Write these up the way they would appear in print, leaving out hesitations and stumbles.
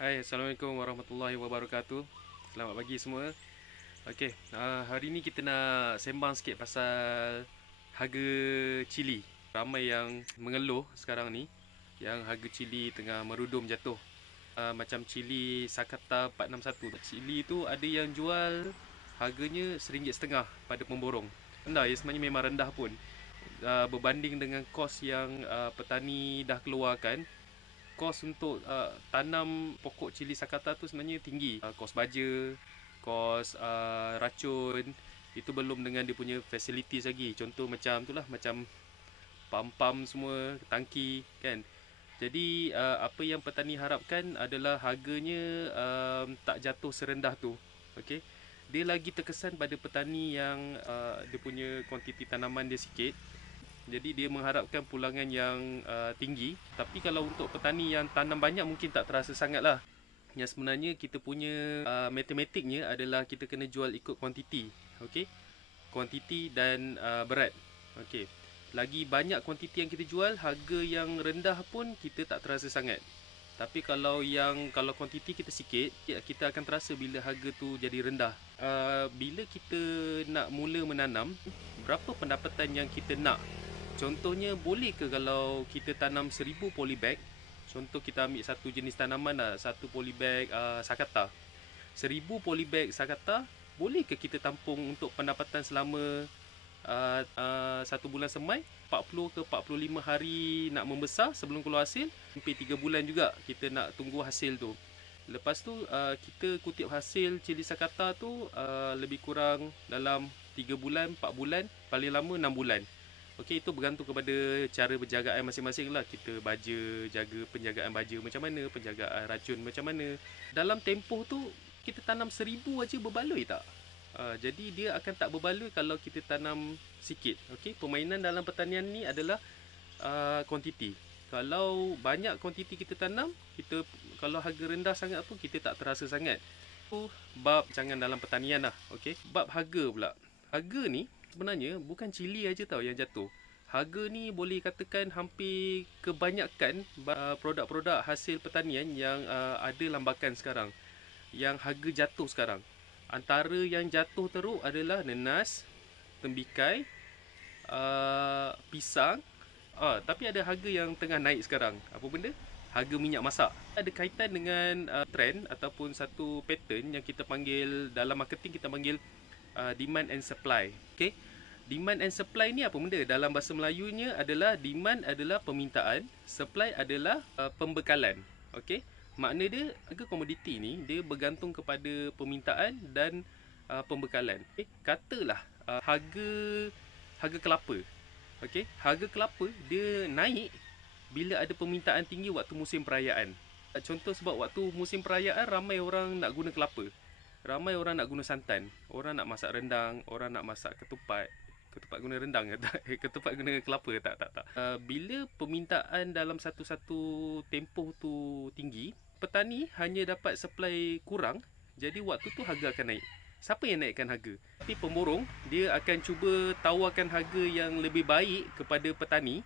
Hai, Assalamualaikum warahmatullahi wabarakatuh. Selamat pagi semua. Okey, hari ni kita nak sembang sikit pasal harga cili. Ramai yang mengeluh sekarang ni yang harga cili tengah merudum jatuh. Macam cili Sakata 461. Cili tu ada yang jual harganya RM1.5 pada pemborong. Rendah ya, sebenarnya memang rendah pun. Berbanding dengan kos yang petani dah keluarkan, kos untuk tanam pokok cili sakata tu sebenarnya tinggi. Kos baja, kos racun, itu belum dengan dia punya facilities lagi. Contoh macam tu lah, macam pam-pam semua, tangki kan. Jadi apa yang petani harapkan adalah harganya tak jatuh serendah tu. Okey. Dia lagi terkesan pada petani yang dia punya kuantiti tanaman dia sikit, jadi dia mengharapkan pulangan yang tinggi. Tapi kalau untuk petani yang tanam banyak mungkin tak terasa sangat lah. Yang sebenarnya kita punya matematiknya adalah kita kena jual ikut kuantiti. Okey. Kuantiti dan berat. Okey. Lagi banyak kuantiti yang kita jual, harga yang rendah pun kita tak terasa sangat. Tapi kalau kuantiti kita sikit, kita akan terasa bila harga tu jadi rendah. Bila kita nak mula menanam, berapa pendapatan yang kita nak? Contohnya, boleh ke kalau kita tanam 1000 polybag? Contoh kita ambil satu jenis tanaman lah, satu polybag sakata. 1000 polybag sakata, boleh ke kita tampung untuk pendapatan selama satu bulan semai, 40 ke 45 hari nak membesar sebelum keluar hasil, hampir 3 bulan juga kita nak tunggu hasil tu. Lepas tu kita kutip hasil cili sakata tu lebih kurang dalam 3 bulan, 4 bulan, paling lama 6 bulan. Okey, itu bergantung kepada cara penjagaan masing-masing lah. Kita baja, jaga penjagaan baja macam mana, penjagaan racun macam mana. Dalam tempoh tu kita tanam 1000 aja berbaloi tak? Jadi dia akan tak berbaloi kalau kita tanam sikit. Okey, permainan dalam pertanian ni adalah kuantiti. Kalau banyak kuantiti kita tanam, kalau harga rendah sangat pun kita tak terasa sangat. Itu bab jangan dalam pertanian lah. Okey, bab harga pula. Harga ni sebenarnya bukan cili aja tau yang jatuh. Harga ni boleh katakan hampir kebanyakan produk-produk hasil pertanian yang ada lambakan sekarang, yang harga jatuh sekarang. Antara yang jatuh teruk adalah nenas, tembikai, pisang. Tapi ada harga yang tengah naik sekarang. Apa benda? Harga minyak masak. Ada kaitan dengan trend ataupun satu pattern yang kita panggil dalam marketing, kita panggil demand and supply. Okay? Demand and supply ni apa benda? Dalam bahasa Melayunya adalah demand adalah permintaan, supply adalah pembekalan. Okay? Makna dia, harga komoditi ni dia bergantung kepada permintaan dan pembekalan. Okay? Katalah harga kelapa. Okay? Harga kelapa dia naik bila ada permintaan tinggi waktu musim perayaan. Contoh, sebab waktu musim perayaan ramai orang nak guna kelapa. Ramai orang nak guna santan. Orang nak masak rendang, orang nak masak ketupat. Ketupat guna rendang ke tak? Ketupat guna kelapa tak? Tak. Bila permintaan dalam satu-satu tempoh tu tinggi, petani hanya dapat supply kurang, jadi waktu tu harga akan naik. Siapa yang naikkan harga? Tapi pemborong, dia akan cuba tawarkan harga yang lebih baik kepada petani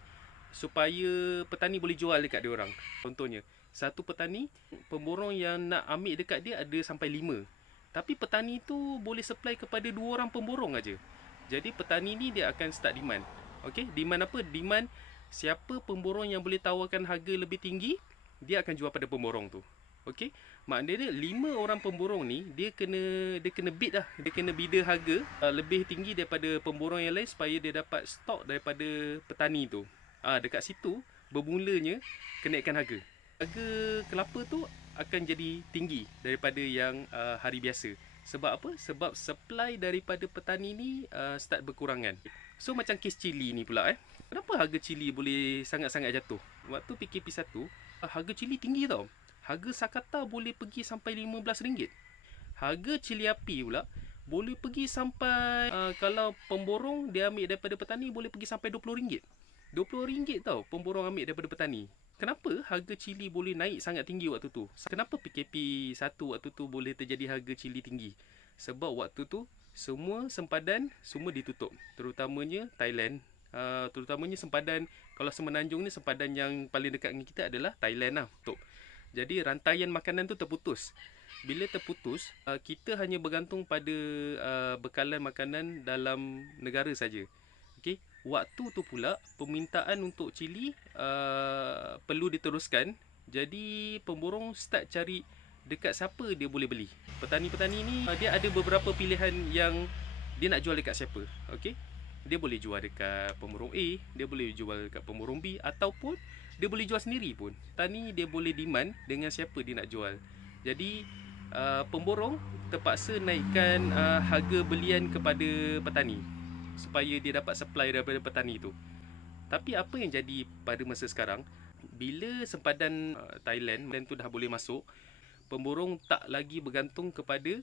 supaya petani boleh jual dekat dia orang. Contohnya, satu petani, pemborong yang nak ambil dekat dia ada sampai 5. Tapi petani tu boleh supply kepada 2 orang pemborong aja. Jadi petani ni dia akan start demand. Okey, demand apa? Demand siapa pemborong yang boleh tawarkan harga lebih tinggi, dia akan jual pada pemborong tu. Okey, maknanya 5 orang pemborong ni dia kena bid lah. Dia kena bida harga lebih tinggi daripada pemborong yang lain supaya dia dapat stok daripada petani tu. Dekat situ bermulanya kenaikan harga. Harga kelapa tu akan jadi tinggi daripada yang hari biasa. Sebab apa? Sebab supply daripada petani ni start berkurangan. So macam kes cili ni pula Kenapa harga cili boleh sangat-sangat jatuh? Waktu PKP1, harga cili tinggi tau. Harga sakata boleh pergi sampai RM15. Harga cili api pula boleh pergi sampai kalau pemborong dia ambil daripada petani boleh pergi sampai RM20. RM20 tau pemborong ambil daripada petani. Kenapa harga cili boleh naik sangat tinggi waktu tu? Kenapa PKP1 waktu tu boleh terjadi harga cili tinggi? Sebab waktu tu semua sempadan semua ditutup. Terutamanya Thailand. Terutamanya sempadan, kalau Semenanjung ni sempadan yang paling dekat dengan kita adalah Thailand lah. Tutup. Jadi rantaian makanan tu terputus. Bila terputus, kita hanya bergantung pada bekalan makanan dalam negara saja. Okey, waktu tu pula permintaan untuk cili perlu diteruskan. Jadi pemborong start cari dekat siapa dia boleh beli. Petani-petani ni dia ada beberapa pilihan yang dia nak jual dekat siapa. Okey, dia boleh jual dekat pemborong A, dia boleh jual dekat pemborong B, ataupun dia boleh jual sendiri pun. Petani dia boleh demand dengan siapa dia nak jual. Jadi pemborong terpaksa naikkan harga belian kepada petani supaya dia dapat supply daripada petani tu. Tapi apa yang jadi pada masa sekarang, bila sempadan Thailand dan tu dah boleh masuk, pemborong tak lagi bergantung kepada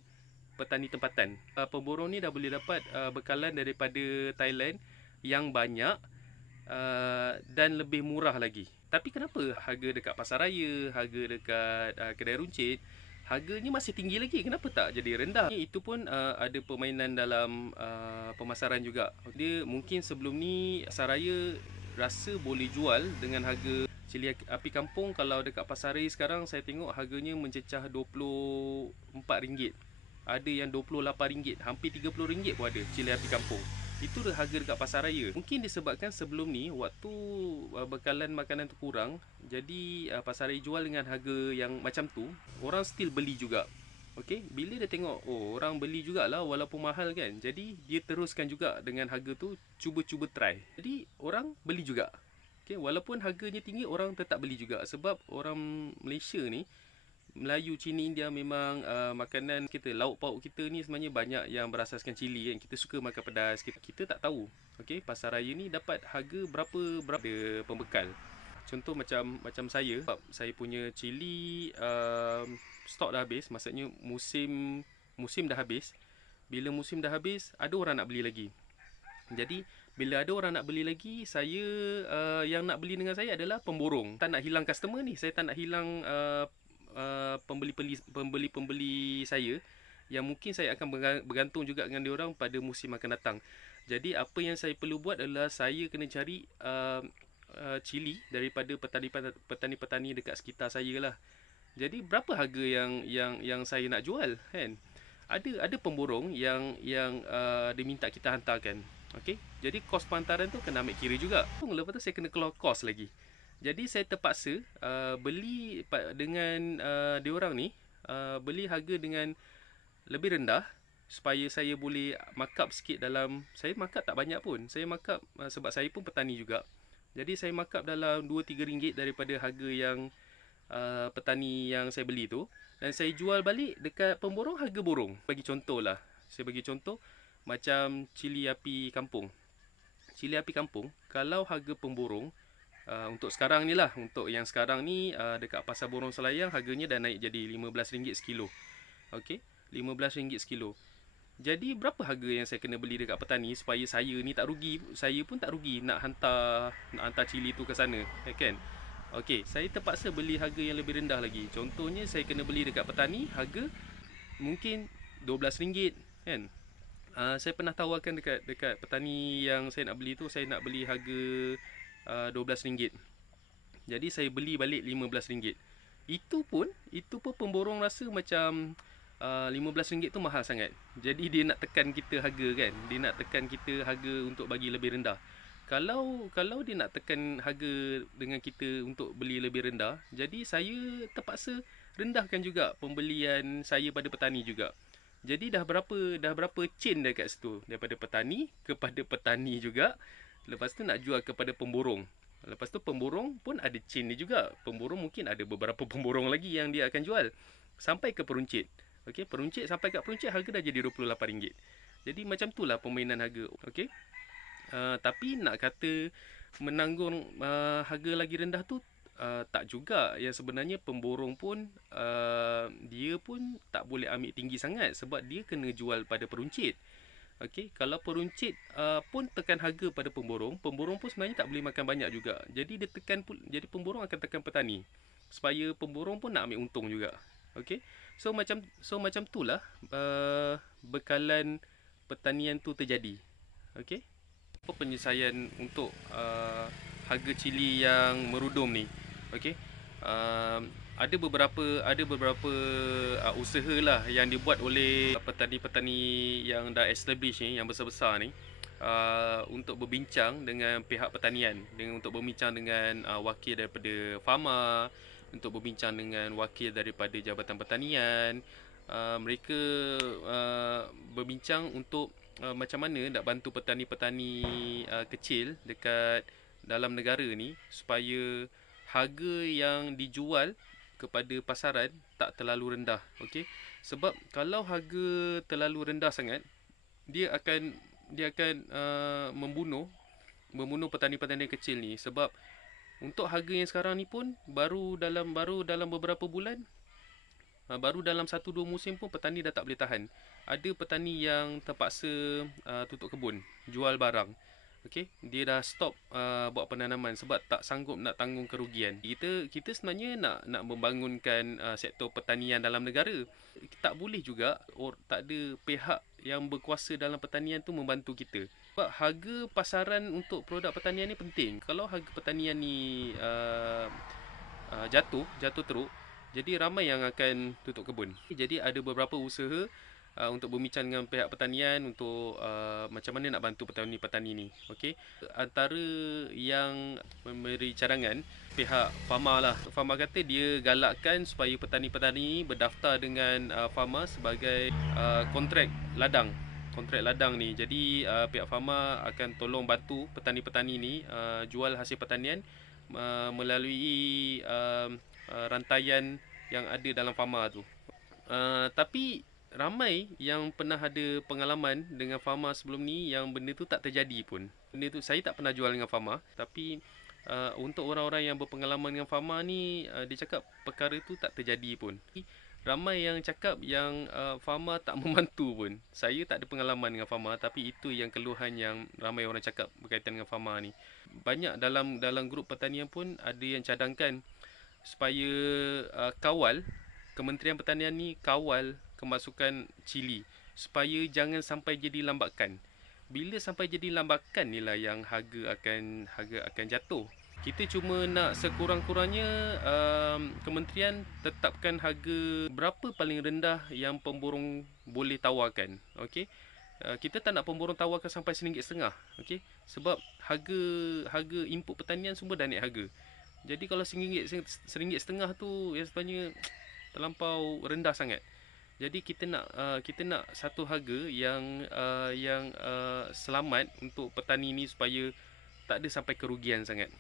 petani tempatan. Pemborong ni dah boleh dapat bekalan daripada Thailand yang banyak dan lebih murah lagi. Tapi kenapa harga dekat pasar raya, harga dekat kedai runcit, harganya masih tinggi lagi? Kenapa tak jadi rendah? Itu pun ada permainan dalam pemasaran juga. Dia mungkin sebelum ni pasar raya rasa boleh jual dengan harga cili api kampung. Kalau dekat pasar raya sekarang saya tengok harganya mencecah RM24. Ada yang RM28, hampir RM30 pun ada cili api kampung. Itu harga dekat pasar raya. Mungkin disebabkan sebelum ni waktu bekalan makanan tu kurang, jadi pasar raya jual dengan harga yang macam tu, orang still beli juga. Okey, bila dia tengok orang beli jugalah walaupun mahal kan, jadi dia teruskan juga dengan harga tu, cuba-cuba try. Jadi orang beli juga. Okey, walaupun harganya tinggi, orang tetap beli juga sebab orang Malaysia ni, Melayu, Cina, India memang makanan kita, lauk pauk kita ni sebenarnya banyak yang berasaskan cili kan. Kita suka makan pedas. Kita tak tahu. Okey, pasar raya ni dapat harga berapa pembekal. Contoh macam saya punya cili stok dah habis, maksudnya musim dah habis. Bila musim dah habis, ada orang nak beli lagi. Jadi bila ada orang nak beli lagi, saya yang nak beli dengan saya adalah pemborong. Tak nak hilang customer ni. Saya tak nak hilang pembeli-pembeli saya yang mungkin saya akan bergantung juga dengan diorang pada musim akan datang. Jadi apa yang saya perlu buat adalah saya kena cari cili daripada petani-petani dekat sekitar saya lah. Jadi berapa harga yang saya nak jual kan? Ada pemborong yang dia minta kita hantarkan. Okey. Jadi kos penghantaran tu kena ambil kira juga. Lepas tu saya kena keluar kos lagi. Jadi saya terpaksa beli dengan diorang ni, beli harga dengan lebih rendah supaya saya boleh markup sikit dalam, saya markup tak banyak pun. Saya markup sebab saya pun petani juga. Jadi saya markup dalam RM2-3 daripada harga yang petani yang saya beli tu, dan saya jual balik dekat pemborong harga borong. Bagi contoh lah, saya bagi contoh macam cili api kampung. Cili api kampung kalau harga pemborong untuk sekarang ni lah, untuk yang sekarang ni dekat pasar Borong Selayang harganya dah naik jadi RM15 sekilo. Okey, RM15 sekilo. Jadi berapa harga yang saya kena beli dekat petani supaya saya ni tak rugi? Saya pun tak rugi nak hantar cili tu ke sana, kan? Okey, saya terpaksa beli harga yang lebih rendah lagi. Contohnya saya kena beli dekat petani harga mungkin RM12, kan? Saya pernah tawarkan dekat petani yang saya nak beli tu, saya nak beli harga RM12. Jadi saya beli balik RM15. Itu pun pemborong rasa macam RM15 tu mahal sangat. Jadi dia nak tekan kita harga kan. Dia nak tekan kita harga untuk bagi lebih rendah. Kalau dia nak tekan harga dengan kita untuk beli lebih rendah, jadi saya terpaksa rendahkan juga pembelian saya pada petani juga. Jadi dah berapa chain dekat situ, daripada petani kepada petani juga. Lepas tu nak jual kepada pemborong. Lepas tu pemborong pun ada chain ni juga. Pemborong mungkin ada beberapa pemborong lagi yang dia akan jual sampai ke peruncit. Okey, peruncit sampai kat peruncit harga dah jadi RM28. Jadi macam tu lah permainan harga. Okey. Tapi nak kata menanggung harga lagi rendah tu tak juga. Yang sebenarnya pemborong pun dia pun tak boleh ambil tinggi sangat sebab dia kena jual pada peruncit. Okey, kalau peruncit pun tekan harga pada pemborong pun sebenarnya tak boleh makan banyak juga. Jadi dia tekan pun, jadi pemborong akan tekan petani supaya pemborong pun nak ambil untung juga. Okey. So macam itulah bekalan pertanian tu terjadi. Okey. Apa penyelesaian untuk harga cili yang merudum ni? Okey. ada beberapa usaha lah yang dibuat oleh petani-petani yang dah establish ni, yang besar-besar ni, untuk berbincang dengan pihak pertanian, untuk berbincang dengan wakil daripada farma, untuk berbincang dengan wakil daripada Jabatan Pertanian. Mereka berbincang untuk macam mana nak bantu petani-petani kecil dekat dalam negara ni supaya harga yang dijual kepada pasaran tak terlalu rendah. Okey, sebab kalau harga terlalu rendah sangat, dia akan membunuh petani-petani kecil ni. Sebab untuk harga yang sekarang ni pun baru dalam beberapa bulan, baru dalam 1-2 musim pun petani dah tak boleh tahan. Ada petani yang terpaksa tutup kebun, jual barang. Okey, dia dah stop buat penanaman sebab tak sanggup nak tanggung kerugian. Kita sebenarnya nak membangunkan sektor pertanian dalam negara. Tak boleh juga tak ada pihak yang berkuasa dalam pertanian tu membantu kita. Sebab harga pasaran untuk produk pertanian ni penting. Kalau harga pertanian ni jatuh teruk, jadi ramai yang akan tutup kebun. Jadi ada beberapa usaha untuk berbincang dengan pihak pertanian untuk macam mana nak bantu petani-petani ni. Okey, antara yang memberi cadangan pihak farma lah. Farma kata dia galakkan supaya petani-petani ni berdaftar dengan farma sebagai kontrak ladang. Kontrak ladang ni. Jadi pihak farma akan tolong bantu petani-petani ni jual hasil pertanian melalui rantaian yang ada dalam farma tu. Tapi ramai yang pernah ada pengalaman dengan farma sebelum ni yang benda tu tak terjadi pun. Benda tu saya tak pernah jual dengan farma, tapi untuk orang-orang yang berpengalaman dengan farma ni, dia cakap perkara tu tak terjadi pun. Ramai yang cakap yang farma tak membantu pun. Saya tak ada pengalaman dengan farma, tapi itu yang keluhan yang ramai orang cakap berkaitan dengan farma ni. Banyak dalam grup pertanian pun ada yang cadangkan supaya Kementerian Pertanian ni kawal kemasukan cili supaya jangan sampai jadi lambakan. Bila sampai jadi lambakan ni lah yang harga akan jatuh. Kita cuma nak sekurang-kurangnya kementerian tetapkan harga berapa paling rendah yang pemborong boleh tawarkan. Okey. Kita tak nak pemborong tawarkan sampai RM1.5. Okey. Sebab harga input pertanian semua dah naik harga. Jadi kalau RM1.5 tu yang sebenarnya terlampau rendah sangat. Jadi kita nak satu harga yang selamat untuk petani ni supaya tak ada sampai kerugian sangat.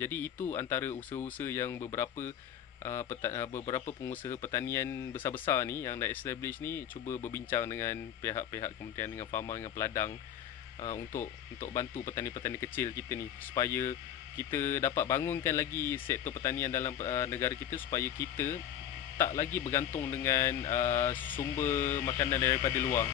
Jadi itu antara usaha-usaha yang beberapa pengusaha pertanian besar-besar ni yang dah establish ni cuba berbincang dengan pihak-pihak kementerian, dengan farma, dengan peladang, untuk bantu petani-petani kecil kita ni supaya kita dapat bangunkan lagi sektor pertanian dalam negara kita supaya kita tak lagi bergantung dengan sumber makanan daripada luar.